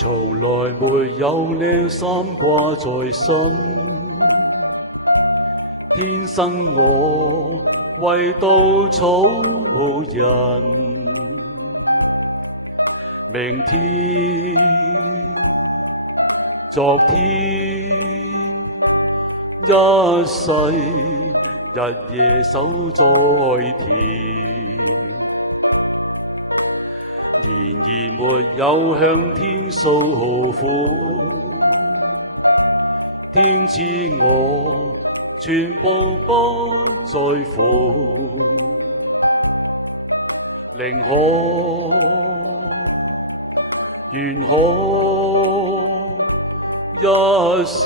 從來沒有這三掛在身，天生我為稻草人，明天、昨天、一世，日夜守在田。然而沒有向天訴苦，天知我全部不在乎，寧可願可一世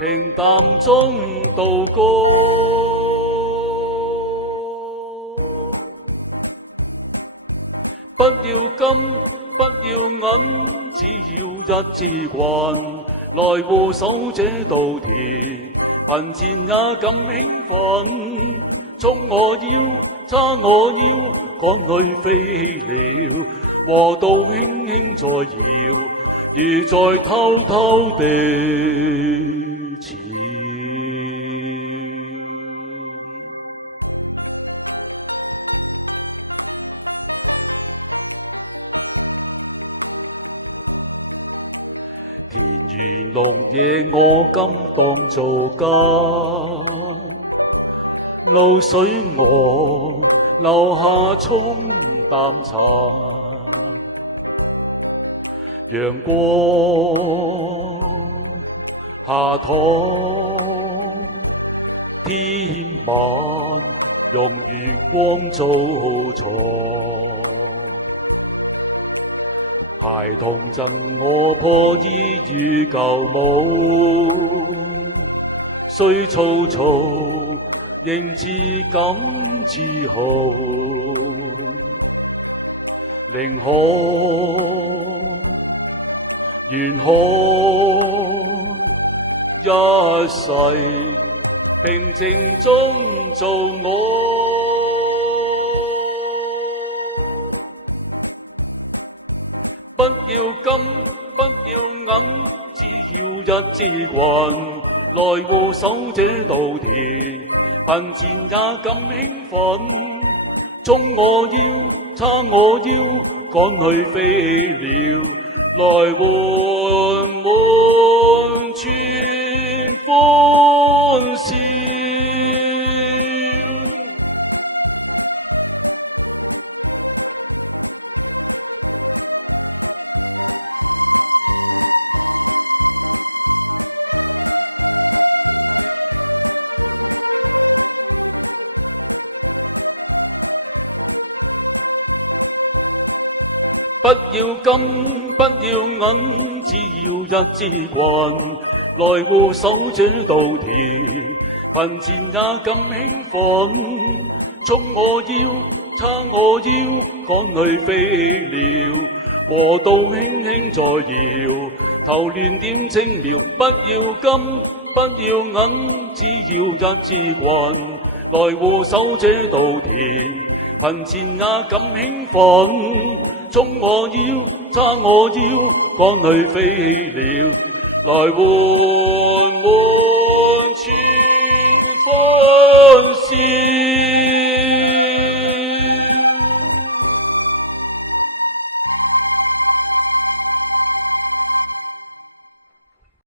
平淡中度過。不要金，不要銀，只要一支棍，來護守這稻田，貧賤也感興奮。衝我腰，叉我腰，趕去飛鳥，禾稻輕輕在搖，如在偷偷地笑。田園農野我甘當做家，露水我留下沖淡茶，陽光下躺，天晚用月光做床。孩童贈我破衣與舊帽，雖粗糙仍自感自豪。寧可願可一世平靜中做我。不要金，不要銀，只要一支棍，來護守這稻田，貧賤也感興奮。衝我腰，叉我腰，趕去飛鳥，來換滿全歡笑。不要金，不要銀，只要一支棍，來護守這稻田，貧賤也感興奮。衝我腰，叉我腰，趕去飛鳥，禾稻輕輕在搖，頭亂點青苗。不要金，不要銀，只要一支棍，來護守這稻田，貧賤也感興奮。衝我腰，叉我腰，趕去飛鳥，來換滿全歡笑。